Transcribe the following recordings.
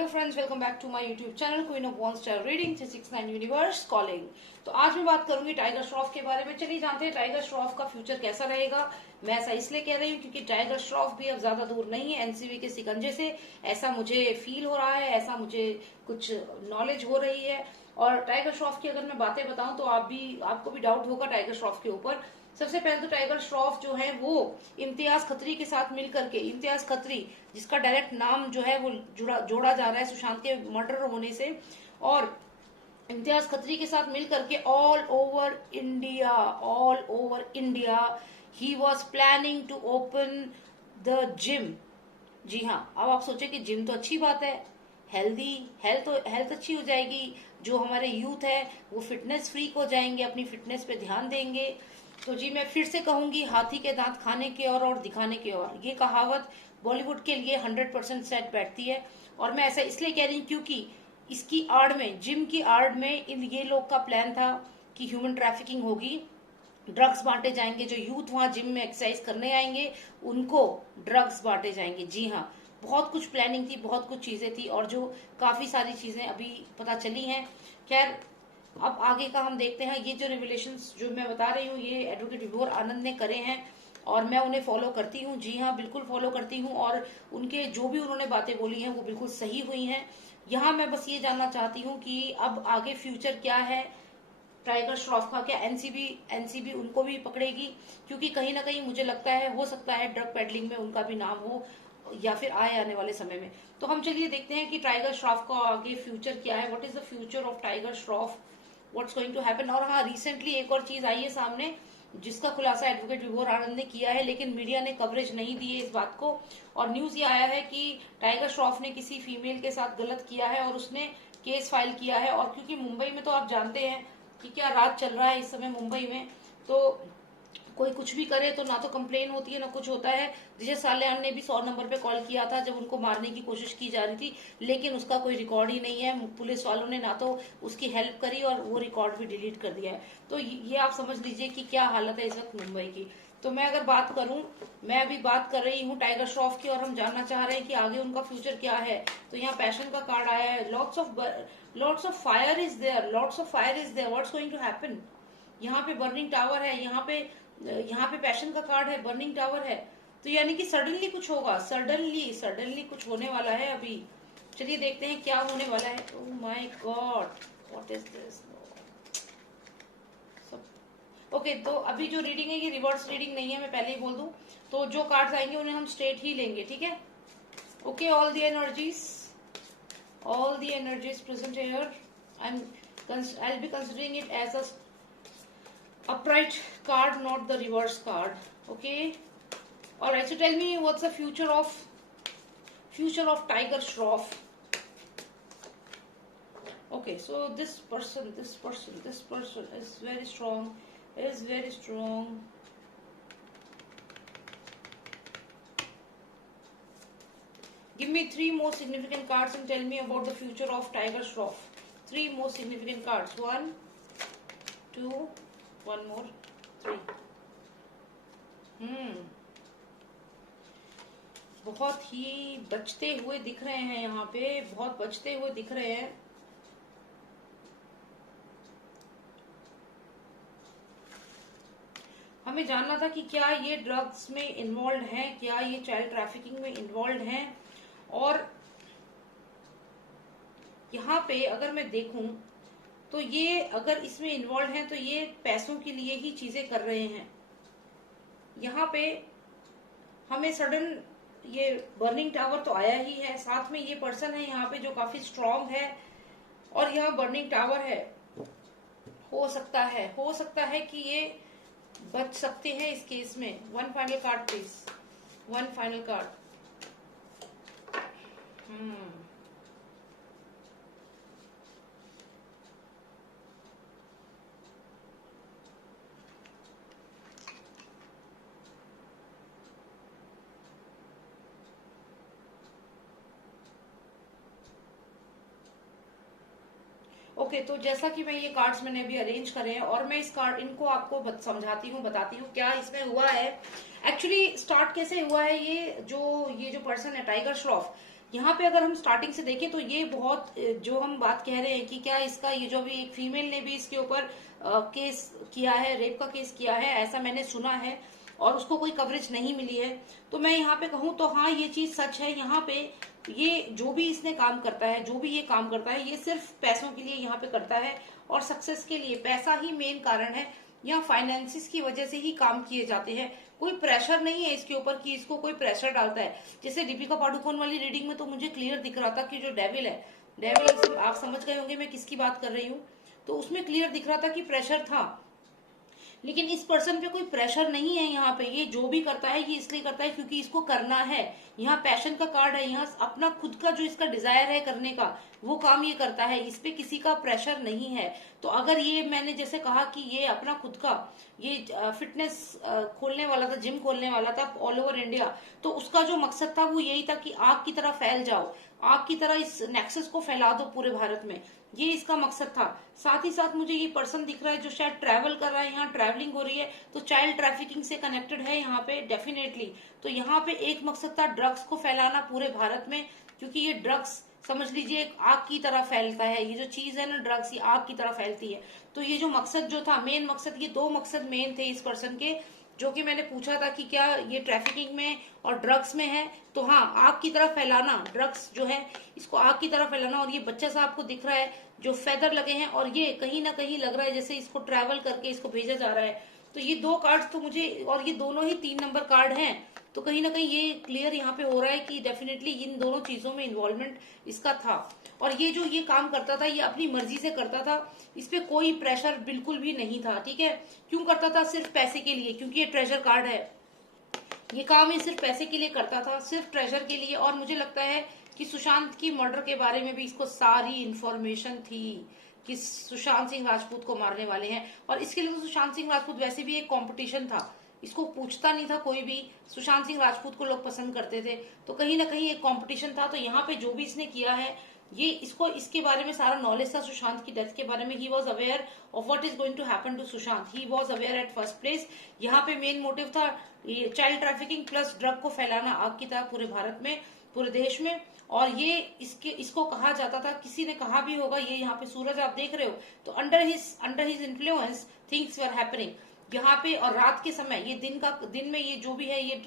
Hello friends, welcome back to my YouTube channel queen of one star reading 369 universe calling. तो आज मैं बात करूंगी टाइगर श्रॉफ के बारे में। चलिए जानते हैं टाइगर श्रॉफ का फ्यूचर कैसा रहेगा। मैं ऐसा इसलिए कह रही हूँ क्योंकि टाइगर श्रॉफ भी अब ज्यादा दूर नहीं है एनसीबी के शिकंजे से। ऐसा मुझे फील हो रहा है, ऐसा मुझे कुछ नॉलेज हो रही है। और टाइगर श्रॉफ की अगर मैं बातें बताऊं तो आपको भी डाउट होगा टाइगर श्रॉफ के ऊपर। सबसे पहले तो टाइगर श्रॉफ जो है वो इम्तियाज खत्री के साथ मिलकर के, इम्तियाज खत्री जिसका डायरेक्ट नाम जो है वो जोड़ा जा रहा है सुशांत के मर्डर होने से, और इम्तियाज खत्री के साथ मिलकर के all over India he was planning to open the gym. जी हाँ, अब आप सोचे कि जिम तो अच्छी बात है, हेल्थ अच्छी हो जाएगी, जो हमारे यूथ है वो फिटनेस फ्रीक हो जाएंगे, अपनी फिटनेस पे ध्यान देंगे। तो जी मैं फिर से कहूंगी, हाथी के दांत खाने की और दिखाने की ओर, ये कहावत बॉलीवुड के लिए 100% सेट बैठती है। और मैं ऐसा इसलिए कह रही हूँ क्योंकि इसकी आड़ में, जिम की आड़ में ये लोग का प्लान था कि ह्यूमन ट्रैफिकिंग होगी, ड्रग्स बांटे जाएंगे, जो यूथ वहां जिम में एक्सरसाइज करने आएंगे उनको ड्रग्स बांटे जाएंगे। जी हाँ, बहुत कुछ प्लानिंग थी, बहुत कुछ चीजें थी, और जो काफी सारी चीजें अभी पता चली हैं। खैर, अब आगे का हम देखते हैं। ये जो रिविलेशंस जो मैं बता रही हूँ ये एडवोकेट विभोर आनंद ने करे हैं और मैं उन्हें फॉलो करती हूँ। जी हाँ, बिल्कुल फॉलो करती हूँ, और उनके जो भी उन्होंने बातें बोली हैं वो बिल्कुल सही हुई हैं। यहाँ मैं बस ये जानना चाहती हूँ कि अब आगे फ्यूचर क्या है टाइगर श्रॉफ का। क्या एनसीबी उनको भी पकड़ेगी? क्योंकि कहीं ना कहीं मुझे लगता है, हो सकता है ड्रग पेडलिंग में उनका भी नाम हो या फिर आए आने वाले समय में। तो हम चलिए देखते हैं कि टाइगर श्रॉफ का आगे फ्यूचर क्या है। What is the future of Tiger Shroff, what's going to happen. और हाँ, रिसेंटली एक और चीज आई है सामने जिसका खुलासा एडवोकेट विभोर आनंद ने किया है, लेकिन मीडिया ने कवरेज नहीं दी है इस बात को। और न्यूज ये आया है कि टाइगर श्रॉफ ने किसी फीमेल के साथ गलत किया है और उसने केस फाइल किया है। और क्योंकि मुंबई में तो आप जानते हैं कि क्या राज चल रहा है इस समय मुंबई में, तो कोई कुछ भी करे तो ना तो कंप्लेन होती है ना कुछ होता है। विजय साल्यान ने भी 100 नंबर पे कॉल किया था जब उनको मारने की कोशिश की जा रही थी, लेकिन उसका कोई रिकॉर्ड ही नहीं है। पुलिस वालों ने ना तो उसकी हेल्प करी और वो रिकॉर्ड भी डिलीट कर दिया है। तो ये आप समझ लीजिए कि क्या हालत है इस वक्त मुंबई की। तो मैं अगर बात करूं, मैं अभी बात कर रही हूँ टाइगर श्रॉफ की, और हम जानना चाह रहे हैं कि आगे उनका फ्यूचर क्या है। तो यहाँ पैशन का कार्ड आया है, lots of fire is there, what's going to happen. यहाँ पे बर्निंग टावर है, यहाँ पे पैशन का कार्ड है, बर्निंग टावर है। तो यानी कि सडनली कुछ होगा, सडनली कुछ होने वाला है अभी। चलिए देखते हैं क्या होने वाला है। Oh my God, what is this. Okay, तो अभी जो रीडिंग है ये रिवर्स रीडिंग नहीं है, मैं पहले ही बोल दूं। तो जो कार्ड्स आएंगे उन्हें हम स्ट्रेट ही लेंगे, ठीक है। Okay, all the energies present here, I'll be considering it as a upright card, not the reverse card. Okay, all right, so tell me what's the future of Tiger Shroff. Okay, so this person is very strong, Give me 3 more significant cards and tell me about the future of Tiger Shroff. 3 more significant cards. 1, 2, one more, 3. बहुत ही बचते हुए दिख रहे हैं, यहाँ पे बहुत बचते हुए दिख रहे हैं। हमें जानना था कि क्या ये ड्रग्स में इन्वॉल्व हैं, क्या ये चाइल्ड ट्रैफिकिंग में इन्वॉल्व हैं। और यहाँ पे अगर मैं देखूं तो ये अगर इसमें इन्वॉल्व हैं तो ये पैसों के लिए ही चीजें कर रहे हैं। यहाँ पे हमें सडन ये बर्निंग टावर तो आया ही है, साथ में ये पर्सन है यहाँ पे जो काफी स्ट्रांग है, और यहाँ बर्निंग टावर है। हो सकता है कि ये बच सकते हैं इस केस में। 1 final card please, 1 final card. Okay, तो जैसा कि मैं ये कार्ड्स मैंने अभी अरेंज करे हैं और मैं इनको आपको समझाती हूँ, बताती हूँ क्या इसमें हुआ है। एक्चुअली स्टार्ट कैसे हुआ है, ये जो पर्सन है टाइगर श्रॉफ, यहाँ पे अगर हम स्टार्टिंग से देखें तो ये बहुत जो हम बात कह रहे हैं कि क्या इसका ये जो भी एक फीमेल ने भी इसके ऊपर केस किया है, रेप का केस किया है, ऐसा मैंने सुना है और उसको कोई कवरेज नहीं मिली है। तो मैं यहाँ पे कहूँ तो हाँ ये चीज सच है। यहाँ पे ये जो भी इसने काम करता है, जो भी ये काम करता है, ये सिर्फ पैसों के लिए यहाँ पे करता है और सक्सेस के लिए पैसा ही मेन कारण है। यहाँ फाइनेंसिस की वजह से ही काम किए जाते हैं। कोई प्रेशर नहीं है इसके ऊपर कि इसको कोई प्रेशर डालता है। जैसे दीपिका पादुकोण वाली रीडिंग में तो मुझे क्लियर दिख रहा था कि जो डेविल है, डेविल आप समझ गए होंगे मैं किसकी बात कर रही हूँ। तो उसमें क्लियर दिख रहा था कि प्रेशर था, लेकिन इस पर्सन पे कोई प्रेशर नहीं है। यहाँ पे ये जो भी करता है ये इसलिए करता है क्योंकि इसको करना है। यहाँ पैशन का कार्ड है, यहाँ अपना खुद का जो इसका डिजायर है करने का वो काम ये करता है। इस पे किसी का प्रेशर नहीं है। तो अगर ये मैंने जैसे कहा कि ये अपना खुद का ये फिटनेस खोलने वाला था, जिम खोलने वाला था ऑल ओवर इंडिया, तो उसका जो मकसद था वो यही था कि आग की तरह फैल जाओ, आग की तरह इस नेक्सस को फैला दो पूरे भारत में। ये इसका मकसद था। साथ ही साथ मुझे ये पर्सन दिख रहा है जो शायद ट्रैवल कर रहा है, यहाँ ट्रैवलिंग हो रही है, तो चाइल्ड ट्रैफिकिंग से कनेक्टेड है यहाँ पे डेफिनेटली। तो यहाँ पे एक मकसद था ड्रग्स को फैलाना पूरे भारत में, क्योंकि ये ड्रग्स समझ लीजिए एक आग की तरह फैलता है। ये जो चीज है ना ड्रग्स, ये आग की तरह फैलती है। तो ये जो मकसद जो था, मेन मकसद, ये दो मकसद मेन थे इस पर्सन के, जो कि मैंने पूछा था कि क्या ये ट्रैफिकिंग में और ड्रग्स में है। तो हाँ, आग की तरह फैलाना, ड्रग्स जो है इसको आग की तरह फैलाना। और ये बच्चा सा आपको दिख रहा है जो फेदर लगे हैं, और ये कहीं ना कहीं लग रहा है जैसे इसको ट्रैवल करके इसको भेजा जा रहा है। तो ये दो कार्ड्स तो मुझे, और ये दोनों ही 3 नंबर कार्ड हैं, तो कहीं ना कहीं ये क्लियर यहाँ पे हो रहा है कि डेफिनेटली इन दोनों चीजों में इन्वॉल्वमेंट इसका था। और ये जो ये काम करता था ये अपनी मर्जी से करता था, इस पे कोई प्रेशर बिल्कुल भी नहीं था। ठीक है, क्यों करता था? सिर्फ पैसे के लिए, क्योंकि ये ट्रेजर कार्ड है। ये काम ये सिर्फ पैसे के लिए करता था, सिर्फ ट्रेजर के लिए। और मुझे लगता है कि सुशांत की मर्डर के बारे में भी इसको सारी इंफॉर्मेशन थी कि सुशांत सिंह राजपूत को मारने वाले हैं। और इसके लिए तो सुशांत सिंह राजपूत वैसे भी एक कंपटीशन था, इसको पूछता नहीं था कोई भी। सुशांत सिंह राजपूत को लोग पसंद करते थे, तो कहीं ना कहीं एक कंपटीशन था। तो यहाँ पे जो भी इसने किया है, ये इसको इसके बारे में सारा नॉलेज था सुशांत की डेथ के बारे में। He was aware of what is going to happen to Sushant, he was aware at first place. यहाँ पे मेन मोटिव था ये चाइल्ड ट्रैफिकिंग प्लस ड्रग को फैलाना आग की तरह पूरे भारत में, पूरे देश में। और ये इसको कहा जाता था, किसी ने कहा भी होगा, ये यहाँ पे सूरज आप देख रहे हो, तो under his influence things were happening यहाँ पे। और रात के समय, ये दिन में ये जो भी है, ये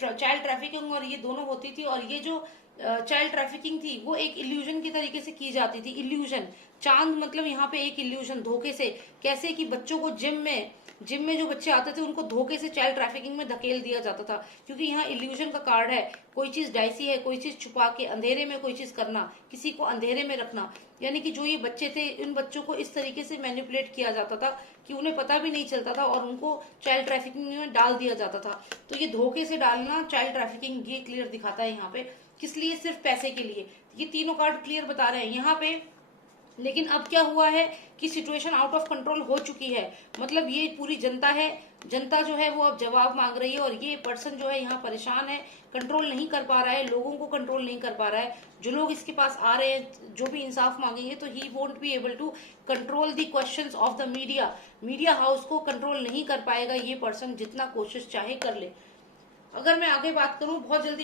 चाइल्ड ट्रैफिकिंग और ये दोनों होती थी। और ये जो चाइल्ड ट्रैफिकिंग थी वो एक इल्यूजन की तरीके से की जाती थी। इल्यूजन, चांद मतलब यहाँ पे एक इल्यूजन, धोखे से। कैसे कि बच्चों को जिम में जो बच्चे आते थे उनको धोखे से चाइल्ड ट्रैफिकिंग में धकेल दिया जाता था, क्योंकि यहाँ इल्यूजन का कार्ड है। कोई चीज डाइसी है, कोई चीज छुपा के अंधेरे में कोई चीज करना, किसी को अंधेरे में रखना। यानी कि जो ये बच्चे थे, इन बच्चों को इस तरीके से मैनिपुलेट किया जाता था कि उन्हें पता भी नहीं चलता था और उनको चाइल्ड ट्रैफिकिंग में डाल दिया जाता था। तो ये धोखे से डालना चाइल्ड ट्रैफिकिंग, ये क्लियर दिखाता है यहाँ पे। किस लिए? सिर्फ पैसे के लिए। ये तीनों कार्ड क्लियर बता रहे हैं यहाँ पे। लेकिन अब क्या हुआ है कि सिचुएशन आउट ऑफ कंट्रोल हो चुकी है। मतलब ये पूरी जनता है, जनता जो है वो अब जवाब मांग रही है। और ये पर्सन जो है यहाँ परेशान है, कंट्रोल नहीं कर पा रहा है, लोगों को कंट्रोल नहीं कर पा रहा है। जो लोग इसके पास आ रहे हैं, जो भी इंसाफ मांगेंगे, तो he won't be able to control the questions of the media. Media house को कंट्रोल नहीं कर पाएगा ये पर्सन, जितना कोशिश चाहे कर ले। अगर मैं आगे बात करूं, बहुत जल्दी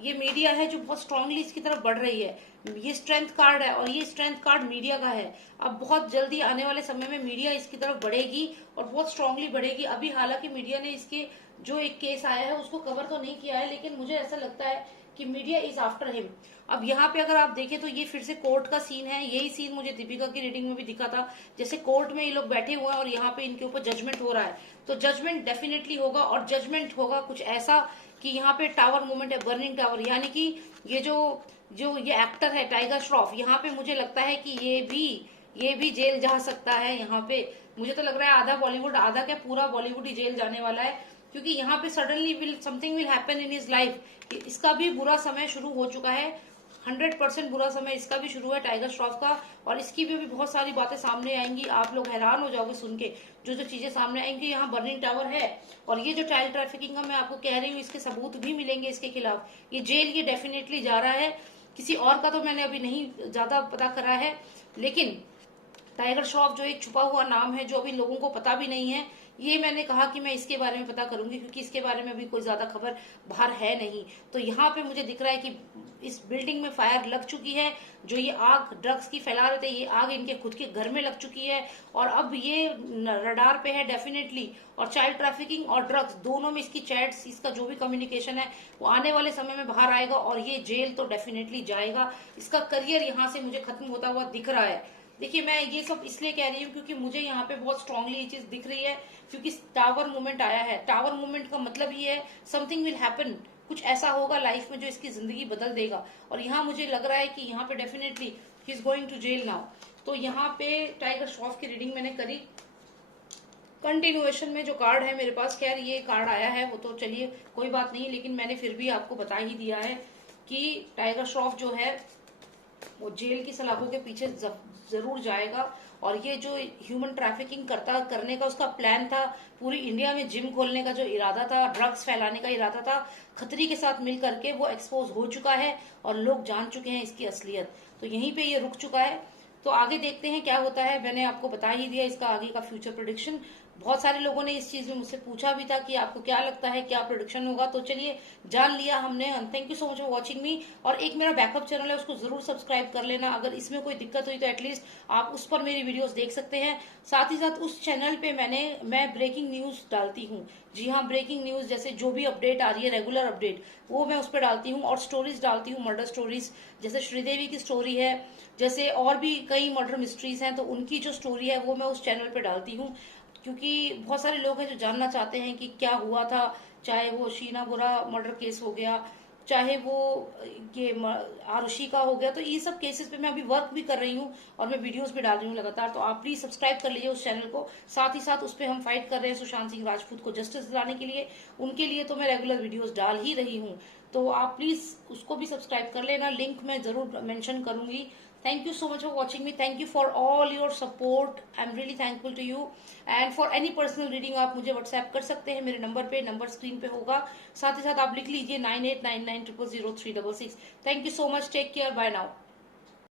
ये मीडिया है जो बहुत स्ट्रांगली इसकी तरफ बढ़ रही है। ये स्ट्रेंथ कार्ड है और ये स्ट्रेंथ कार्ड मीडिया का है। अब बहुत जल्दी आने वाले समय में मीडिया इसकी तरफ बढ़ेगी और बहुत स्ट्रांगली बढ़ेगी। अभी हालांकि मीडिया ने इसके जो एक केस आया है उसको कवर तो नहीं किया है, लेकिन मुझे ऐसा लगता है कि मीडिया इज आफ्टर हिम। अब यहाँ पे अगर आप देखें तो ये फिर से कोर्ट का सीन है। यही सीन मुझे दीपिका की रीडिंग में भी दिखा था, जैसे कोर्ट में ये लोग बैठे हुए हैं और यहाँ पे इनके ऊपर जजमेंट हो रहा है। तो जजमेंट डेफिनेटली होगा, और जजमेंट होगा कुछ ऐसा कि यहाँ पे टावर मूवमेंट है, बर्निंग टावर। यानी कि ये जो ये एक्टर है टाइगर श्रॉफ, यहाँ पे मुझे लगता है कि ये भी जेल जा सकता है। यहाँ पे मुझे तो लग रहा है आधा बॉलीवुड, आधा क्या पूरा बॉलीवुड ही जेल जाने वाला है, क्योंकि यहाँ पे suddenly something will happen in his life. इसका भी बुरा समय शुरू हो चुका है, 100% बुरा समय इसका भी शुरू है, टाइगर श्रॉफ का। और इसकी भी बहुत सारी बातें सामने आएंगी, आप लोग हैरान हो जाओगे सुन के जो जो चीजें सामने आएंगी। यहाँ बर्निंग टावर है, और ये जो चाइल्ड ट्रैफिकिंग का मैं आपको कह रही हूँ, इसके सबूत भी मिलेंगे इसके खिलाफ। ये जेल ये डेफिनेटली जा रहा है। किसी और का तो मैंने अभी नहीं ज्यादा पता करा है, लेकिन टाइगर श्रॉफ जो एक छुपा हुआ नाम है जो अभी लोगों को पता भी नहीं है, ये मैंने कहा कि मैं इसके बारे में पता करूंगी, क्योंकि इसके बारे में अभी कोई ज्यादा खबर बाहर है नहीं। तो यहाँ पे मुझे दिख रहा है कि इस बिल्डिंग में फायर लग चुकी है। जो ये आग ड्रग्स की फैला रहे थे, ये आग इनके खुद के घर में लग चुकी है, और अब ये रडार पे है डेफिनेटली। और चाइल्ड ट्रैफिकिंग और ड्रग्स दोनों में इसकी चैट्स, इसका जो भी कम्युनिकेशन है वो आने वाले समय में बाहर आएगा, और ये जेल तो डेफिनेटली जाएगा। इसका करियर यहाँ से मुझे खत्म होता हुआ दिख रहा है। देखिए, मैं ये सब इसलिए कह रही हूँ क्योंकि मुझे यहाँ पे बहुत स्ट्रांगली ये चीज दिख रही है, क्योंकि टावर मूवमेंट आया है। टावर मूवमेंट का मतलब ये है समथिंग विल हैपन, कुछ ऐसा होगा लाइफ में जो इसकी जिंदगी बदल देगा। और यहाँ मुझे लग रहा है कि यहाँ पे definitely he is going to jail now. तो यहाँ पे टाइगर श्रॉफ की रीडिंग मैंने करी। कंटिन्यूएशन में जो कार्ड है मेरे पास, खैर ये कार्ड आया है वो तो चलिए कोई बात नहीं, लेकिन मैंने फिर भी आपको बता ही दिया है कि टाइगर श्रॉफ जो है वो जेल की सलाखों के पीछे जरूर जाएगा। और ये जो ह्यूमन ट्रैफिकिंग करने का उसका प्लान था, पूरी इंडिया में जिम खोलने का जो इरादा था, ड्रग्स फैलाने का इरादा था, खतरी के साथ मिल करके वो एक्सपोज हो चुका है और लोग जान चुके हैं इसकी असलियत। तो यहीं पे ये रुक चुका है। तो आगे देखते हैं क्या होता है। मैंने आपको बता ही दिया इसका आगे का फ्यूचर प्रेडिक्शन। बहुत सारे लोगों ने इस चीज में मुझसे पूछा भी था कि आपको क्या लगता है, क्या प्रोडिक्शन होगा। तो चलिए जान लिया हमने। Thank you so much for watching मी। और एक मेरा बैकअप चैनल है, उसको जरूर सब्सक्राइब कर लेना। अगर इसमें कोई दिक्कत हुई तो एटलीस्ट आप उस पर मेरी वीडियोस देख सकते हैं। साथ ही साथ उस चैनल पे मैं ब्रेकिंग न्यूज डालती हूँ। जी हाँ, ब्रेकिंग न्यूज, जैसे जो भी अपडेट आ रही है, रेगुलर अपडेट, वो मैं उस पर डालती हूँ। और स्टोरीज डालती हूँ, मर्डर स्टोरीज, जैसे श्रीदेवी की स्टोरी है, जैसे और भी कई मर्डर मिस्ट्रीज हैं, तो उनकी जो स्टोरी है वो मैं उस चैनल पे डालती हूँ। क्योंकि बहुत सारे लोग हैं जो जानना चाहते हैं कि क्या हुआ था, चाहे वो शीना बोरा मर्डर केस हो गया, चाहे वो ये आरुषि का हो गया। तो ये सब केसेस पे मैं अभी वर्क भी कर रही हूँ और मैं वीडियोस भी डाल रही हूँ लगातार। तो आप प्लीज सब्सक्राइब कर लीजिए उस चैनल को। साथ ही साथ उस पर हम फाइट कर रहे हैं सुशांत सिंह राजपूत को जस्टिस दिलाने के लिए। उनके लिए तो मैं रेगुलर वीडियोस डाल ही रही हूँ। तो आप प्लीज उसको भी सब्सक्राइब कर लेना, लिंक मैं जरूर मेंशन करूंगी। Thank you so much for watching me. Thank you for all your support. I'm really thankful to you. And for any personal reading आप मुझे WhatsApp कर सकते हैं मेरे नंबर पे, नंबर स्क्रीन पे होगा। साथ ही साथ आप लिख लीजिए 9899000366। Thank you so much. Take care. Bye now.